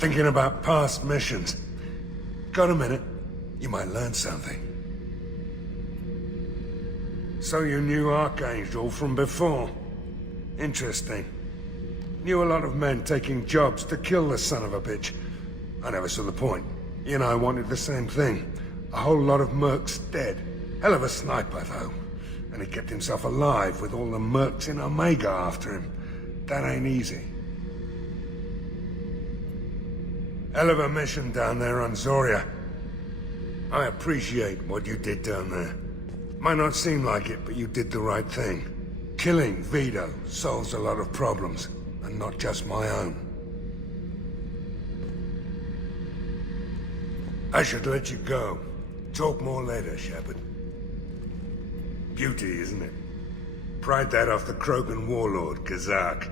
Thinking about past missions. Got a minute? You might learn something. So you knew Archangel from before? Interesting. Knew a lot of men taking jobs to kill the son of a bitch. I never saw the point. He and I wanted the same thing. A whole lot of mercs dead. Hell of a sniper, though. And he kept himself alive with all the mercs in Omega after him. That ain't easy. Hell of a mission down there on Zoria. I appreciate what you did down there. Might not seem like it, but you did the right thing. Killing Vito solves a lot of problems, and not just my own. I should let you go. Talk more later, Shepard. Beauty, isn't it? Pried that off the Krogan warlord, Kazak.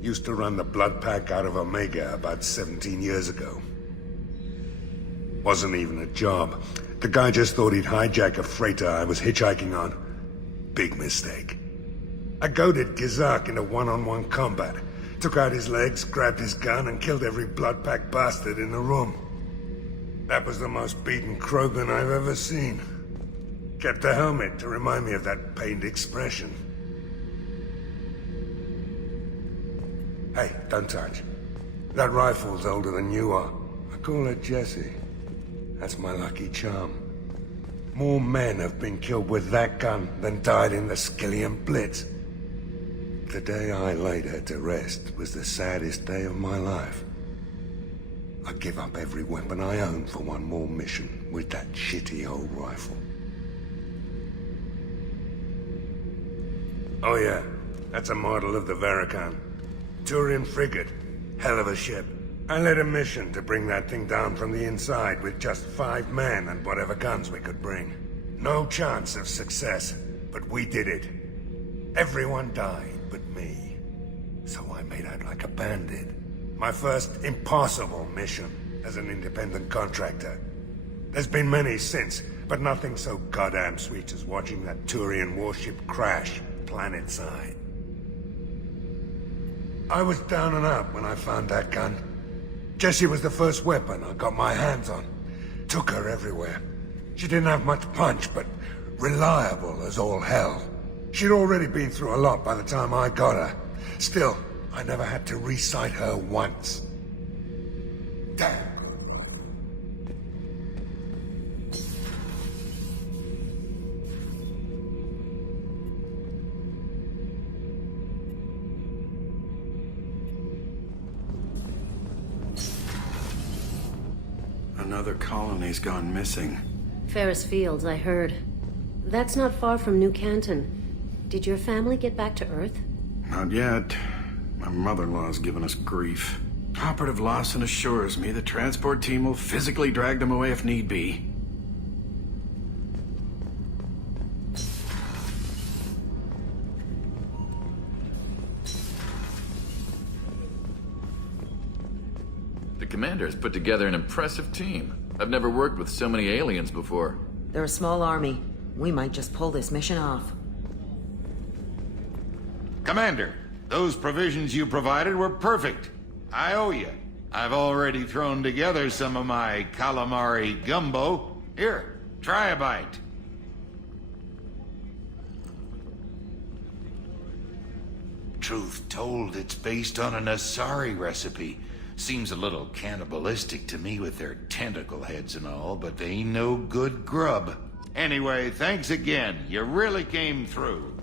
Used to run the Blood Pack out of Omega about 17 years ago. Wasn't even a job. The guy just thought he'd hijack a freighter I was hitchhiking on. Big mistake. I goaded Kazak into one-on-one combat. Took out his legs, grabbed his gun, and killed every Blood Pack bastard in the room. That was the most beaten Krogan I've ever seen. Kept a helmet to remind me of that pained expression. Hey, don't touch. That rifle's older than you are. I call it Jesse. That's my lucky charm. More men have been killed with that gun than died in the Skillian Blitz. The day I laid her to rest was the saddest day of my life. I'd give up every weapon I own for one more mission with that shitty old rifle. Oh yeah, that's a model of the Veracon. Turian frigate. Hell of a ship. I led a mission to bring that thing down from the inside with just 5 men and whatever guns we could bring. No chance of success, but we did it. Everyone died but me. So I made out like a bandit. My first impossible mission as an independent contractor. There's been many since, but nothing so goddamn sweet as watching that Turian warship crash planet-side. I was down and out when I found that gun. Jessie was the first weapon I got my hands on. Took her everywhere. She didn't have much punch, but reliable as all hell. She'd already been through a lot by the time I got her. Still, I never had to re-sight her once. Damn. Another colony's gone missing. Ferris Fields, I heard. That's not far from New Canton. Did your family get back to Earth? Not yet. My mother-in-law's given us grief. Operative Lawson assures me the transport team will physically drag them away if need be. The Commander's put together an impressive team. I've never worked with so many aliens before. They're a small army. We might just pull this mission off. Commander, those provisions you provided were perfect. I owe you. I've already thrown together some of my calamari gumbo. Here, try a bite. Truth told, it's based on an Asari recipe. Seems a little cannibalistic to me with their tentacle heads and all, but they ain't no good grub. Anyway, thanks again. You really came through.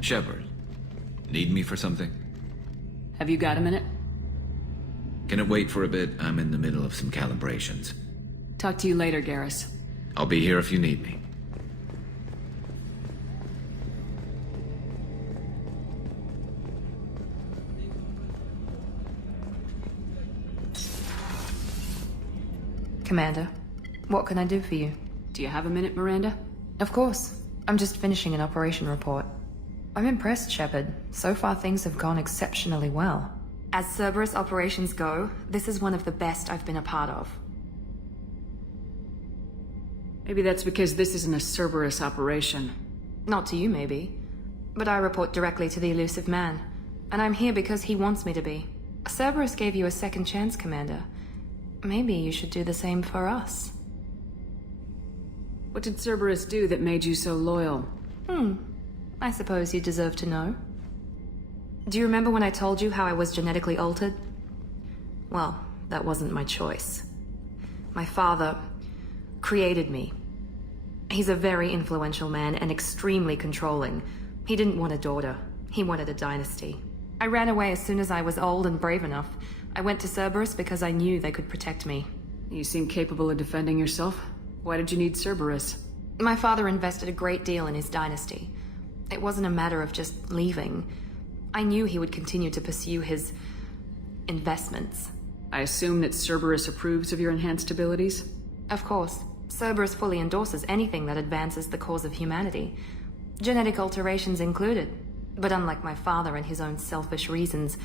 Shepard, need me for something? Have you got a minute? Can it wait for a bit? I'm in the middle of some calibrations. Talk to you later, Garrus. I'll be here if you need me. Commander, what can I do for you? Do you have a minute, Miranda? Of course. I'm just finishing an operation report. I'm impressed, Shepard. So far things have gone exceptionally well. As Cerberus operations go, this is one of the best I've been a part of. Maybe that's because this isn't a Cerberus operation. Not to you, maybe. but I report directly to the elusive man, and I'm here because he wants me to be. Cerberus gave you a second chance, Commander. Maybe you should do the same for us. What did Cerberus do that made you so loyal? I suppose you deserve to know. Do you remember when I told you how I was genetically altered? Well, that wasn't my choice. My father created me. He's a very influential man and extremely controlling. He didn't want a daughter. He wanted a dynasty. I ran away as soon as I was old and brave enough. I went to Cerberus because I knew they could protect me. You seem capable of defending yourself. Why did you need Cerberus? My father invested a great deal in his dynasty. It wasn't a matter of just leaving. I knew he would continue to pursue his investments. I assume that Cerberus approves of your enhanced abilities? Of course. Cerberus fully endorses anything that advances the cause of humanity. Genetic alterations included. But unlike my father and his own selfish reasons,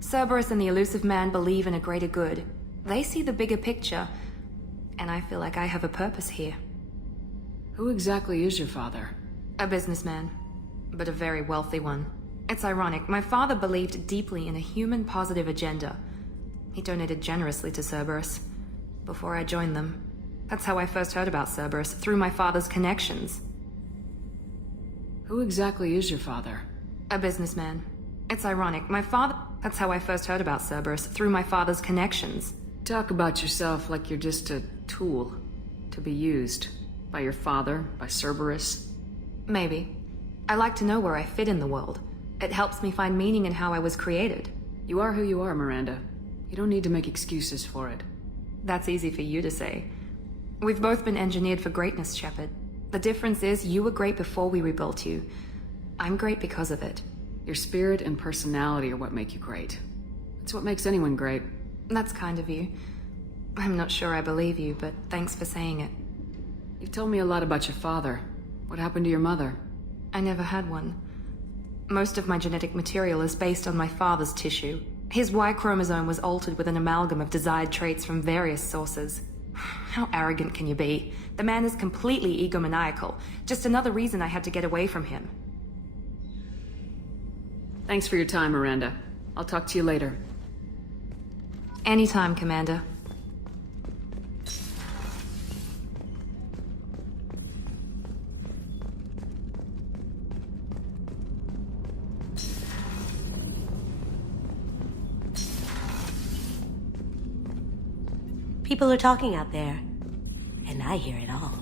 Cerberus and the elusive man believe in a greater good. They see the bigger picture, and I feel like I have a purpose here. Who exactly is your father? A businessman, but a very wealthy one. It's ironic, my father believed deeply in a human-positive agenda. He donated generously to Cerberus before I joined them. That's how I first heard about Cerberus, through my father's connections. Who exactly is your father? A businessman. It's ironic, my father... That's how I first heard about Cerberus, through my father's connections. Talk about yourself like you're just a tool to be used. By your father, by Cerberus. Maybe. I like to know where I fit in the world. It helps me find meaning in how I was created. You are who you are, Miranda. You don't need to make excuses for it. That's easy for you to say. We've both been engineered for greatness, Shepard. The difference is you were great before we rebuilt you. I'm great because of it. Your spirit and personality are what make you great. It's what makes anyone great. That's kind of you. I'm not sure I believe you, but thanks for saying it. You've told me a lot about your father. What happened to your mother? I never had one. Most of my genetic material is based on my father's tissue. His Y chromosome was altered with an amalgam of desired traits from various sources. How arrogant can you be? The man is completely egomaniacal. Just another reason I had to get away from him. Thanks for your time, Miranda. I'll talk to you later. Anytime, Commander. People are talking out there, and I hear it all.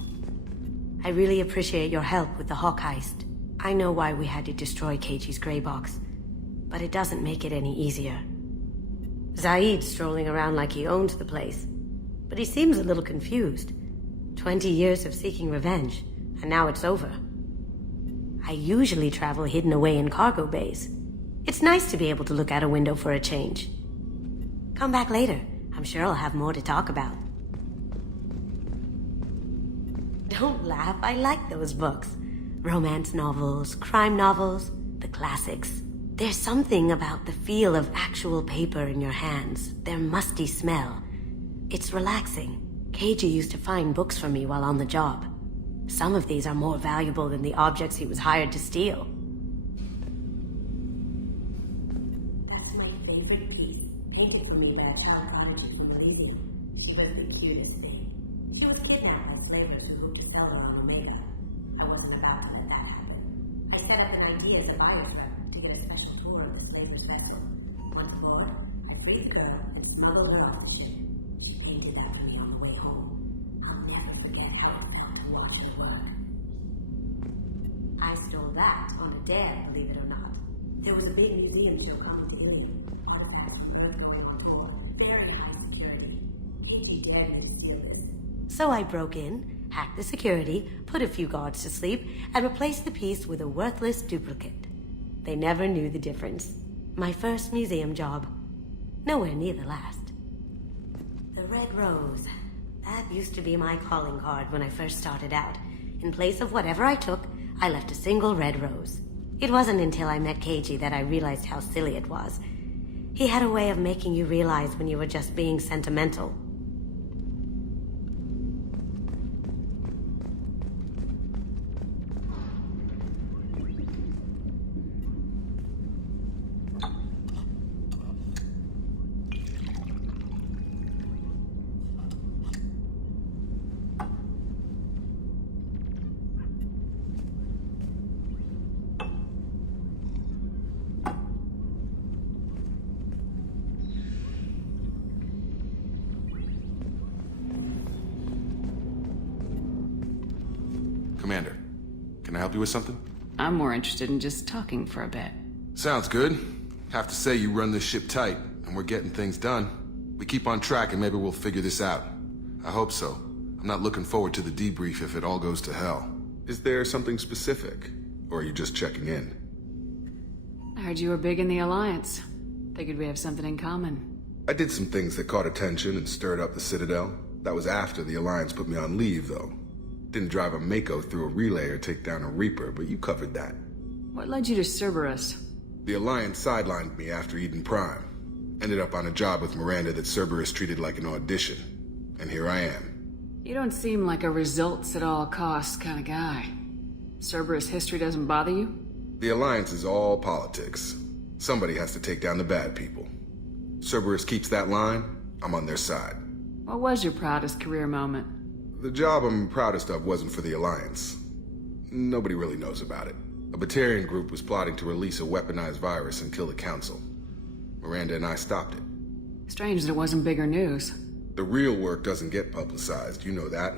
I really appreciate your help with the Hawk heist. I know why we had to destroy Keiji's gray box, but it doesn't make it any easier. Zaid's strolling around like he owns the place, but he seems a little confused. 20 years of seeking revenge, and now it's over. I usually travel hidden away in cargo bays. It's nice to be able to look out a window for a change. Come back later. I'm sure I'll have more to talk about. Don't laugh, I like those books. Romance novels, crime novels, the classics. There's something about the feel of actual paper in your hands, their musty smell. It's relaxing. Keiji used to find books for me while on the job. Some of these are more valuable than the objects he was hired to steal. That's my favorite piece. Painted for me by a child college in Malaysia. She was the cutest thing. She was kidnapped by slavers who moved to sell her on Omega. I wasn't about to let that happen. I set up an idea to buy it for her, to get a special tour of the slaver's vessel. Once more, I freed the girl and smuggled her off the ship. She painted that for me on the way home. I'll never forget how it felt to watch her work. I stole that on a dare, believe it or not. There was a big museum show coming to Ilium. Artifacts from Earth going on tour. Very high security. Keiji dared me to steal this. So I broke in, hacked the security, put a few guards to sleep, and replaced the piece with a worthless duplicate. They never knew the difference. My first museum job. Nowhere near the last. The Red Rose. That used to be my calling card when I first started out. In place of whatever I took, I left a single red rose. It wasn't until I met Keiji that I realized how silly it was. He had a way of making you realize when you were just being sentimental. Can I help you with something? I'm more interested in just talking for a bit. Sounds good. Have to say you run this ship tight, and we're getting things done. We keep on track and maybe we'll figure this out. I hope so. I'm not looking forward to the debrief if it all goes to hell. Is there something specific? Or are you just checking in? I heard you were big in the Alliance. Figured we have something in common. I did some things that caught attention and stirred up the Citadel. That was after the Alliance put me on leave, though. Didn't drive a Mako through a relay or take down a Reaper, but you covered that. What led you to Cerberus? The Alliance sidelined me after Eden Prime. Ended up on a job with Miranda that Cerberus treated like an audition. And here I am. You don't seem like a results at all costs kind of guy. Cerberus history doesn't bother you? The Alliance is all politics. Somebody has to take down the bad people. Cerberus keeps that line, I'm on their side. What was your proudest career moment? The job I'm proudest of wasn't for the Alliance. Nobody really knows about it. A Batarian group was plotting to release a weaponized virus and kill the Council. Miranda and I stopped it. Strange that it wasn't bigger news. The real work doesn't get publicized, you know that.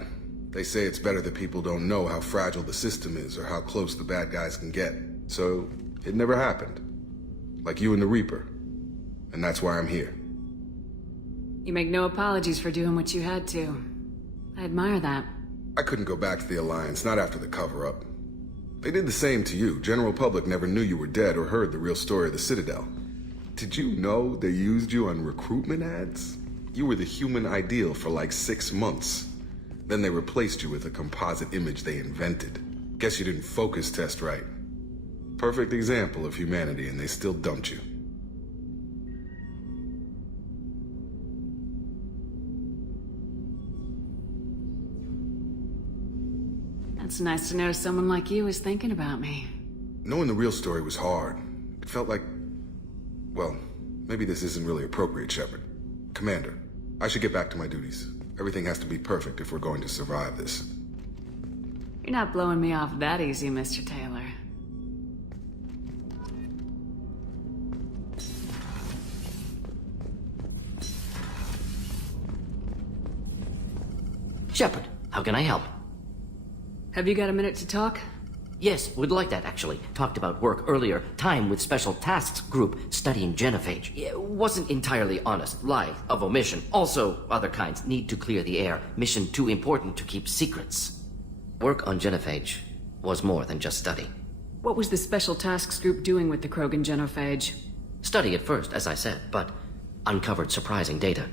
They say it's better that people don't know how fragile the system is or how close the bad guys can get. So, it never happened. Like you and the Reaper. And that's why I'm here. You make no apologies for doing what you had to. I admire that. I couldn't go back to the Alliance, not after the cover-up. They did the same to you. General public never knew you were dead or heard the real story of the Citadel. Did you know they used you on recruitment ads? You were the human ideal for like 6 months. Then they replaced you with a composite image they invented. Guess you didn't focus test right. Perfect example of humanity, and they still dumped you. It's nice to know someone like you is thinking about me. Knowing the real story was hard. It felt like... Well, maybe this isn't really appropriate, Shepard. Commander, I should get back to my duties. Everything has to be perfect if we're going to survive this. You're not blowing me off that easy, Mr. Taylor. Shepard, how can I help? Have you got a minute to talk? Yes, would like that, actually. Talked about work earlier. Time with Special Tasks Group studying genophage. It wasn't entirely honest. Lie of omission. Also, other kinds. Need to clear the air. Mission too important to keep secrets. Work on genophage was more than just study. What was the Special Tasks Group doing with the Krogan genophage? Study at first, as I said, but uncovered surprising data.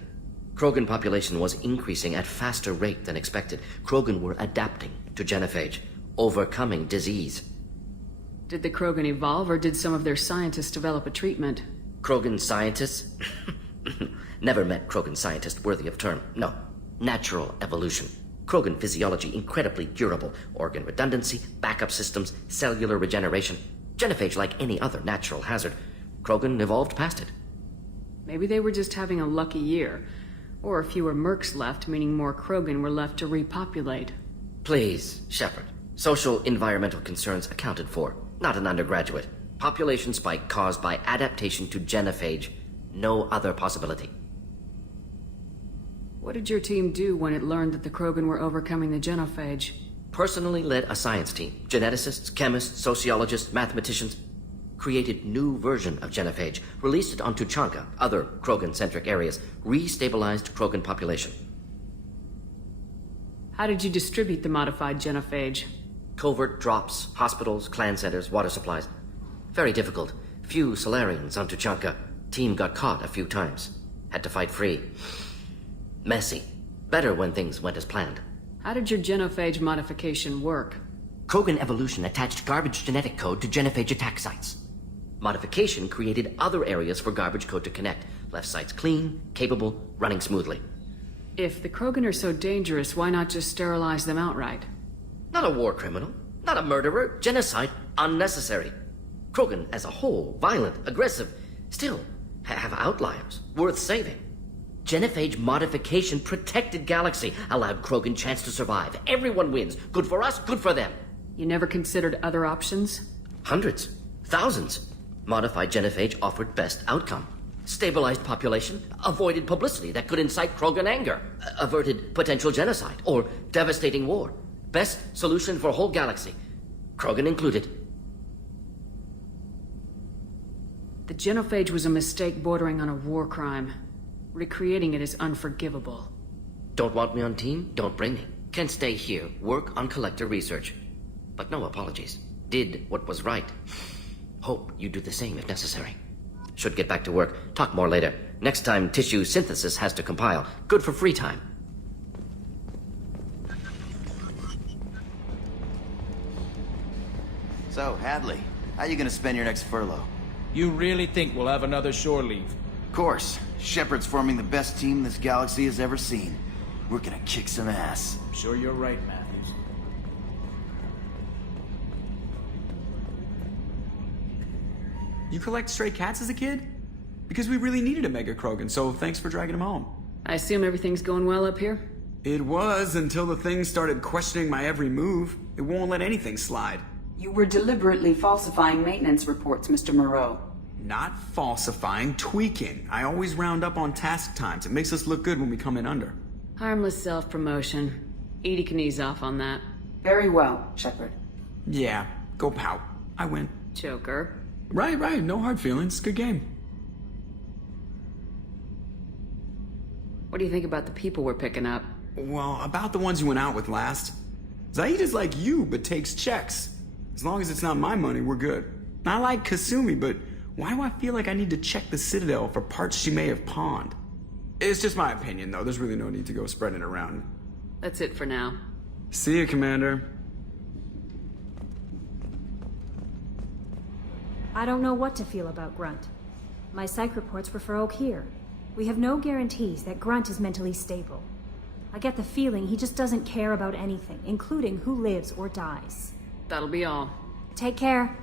Krogan population was increasing at faster rate than expected. Krogan were adapting to genophage, overcoming disease. Did the Krogan evolve, or did some of their scientists develop a treatment? Krogan scientists? Never met Krogan scientist worthy of term. No. Natural evolution. Krogan physiology incredibly durable. Organ redundancy, backup systems, cellular regeneration. Genophage like any other natural hazard. Krogan evolved past it. Maybe they were just having a lucky year. Or fewer mercs left, meaning more Krogan were left to repopulate. Please, Shepard. Social environmental concerns accounted for. Not an undergraduate. Population spike caused by adaptation to genophage. No other possibility. What did your team do when it learned that the Krogan were overcoming the genophage? Personally led a science team. Geneticists, chemists, sociologists, mathematicians. Created new version of genophage. Released it on Tuchanka, other Krogan-centric areas. Restabilized Krogan population. How did you distribute the modified genophage? Covert drops, hospitals, clan centers, water supplies. Very difficult. Few Solarians on Tuchanka. Team got caught a few times. Had to fight free. Messy. Better when things went as planned. How did your genophage modification work? Krogan evolution attached garbage genetic code to genophage attack sites. Modification created other areas for garbage code to connect. Left sites clean, capable, running smoothly. If the Krogan are so dangerous, why not just sterilize them outright? Not a war criminal, not a murderer, genocide, unnecessary. Krogan as a whole, violent, aggressive, still have outliers, worth saving. Genophage modification protected Galaxy, allowed Krogan chance to survive. Everyone wins. Good for us, good for them. You never considered other options? Hundreds, thousands. Modified genophage offered best outcome. Stabilized population, avoided publicity that could incite Krogan anger, averted potential genocide or devastating war. Best solution for whole galaxy. Krogan included. The genophage was a mistake bordering on a war crime. Recreating it is unforgivable. Don't want me on team? Don't bring me. Can stay here, work on collector research. But no apologies. Did what was right. Hope you do the same if necessary. Should get back to work. Talk more later. Next time, tissue synthesis has to compile. Good for free time. So, Hadley, how you gonna spend your next furlough? You really think we'll have another shore leave? Of course. Shepard's forming the best team this galaxy has ever seen. We're gonna kick some ass. I'm sure you're right, Matthews. You collect stray cats as a kid? Because we really needed a Mega Krogan, so thanks for dragging him home. I assume everything's going well up here? It was until the thing started questioning my every move. It won't let anything slide. You were deliberately falsifying maintenance reports, Mr. Moreau. Not falsifying, tweaking. I always round up on task times. It makes us look good when we come in under. Harmless self-promotion. Edie can ease off on that. Very well, Shepard. Yeah, go pout. I win. Joker. Right, no hard feelings. Good game. What do you think about the people we're picking up? Well, about the ones you went out with last. Zaid is like you, but takes checks. As long as it's not my money, we're good. I like Kasumi, but why do I feel like I need to check the Citadel for parts she may have pawned? It's just my opinion, though. There's really no need to go spreading it around. That's it for now. See you, Commander. I don't know what to feel about Grunt. My psych reports refer Oak here. We have no guarantees that Grunt is mentally stable. I get the feeling he just doesn't care about anything, including who lives or dies. That'll be all. Take care.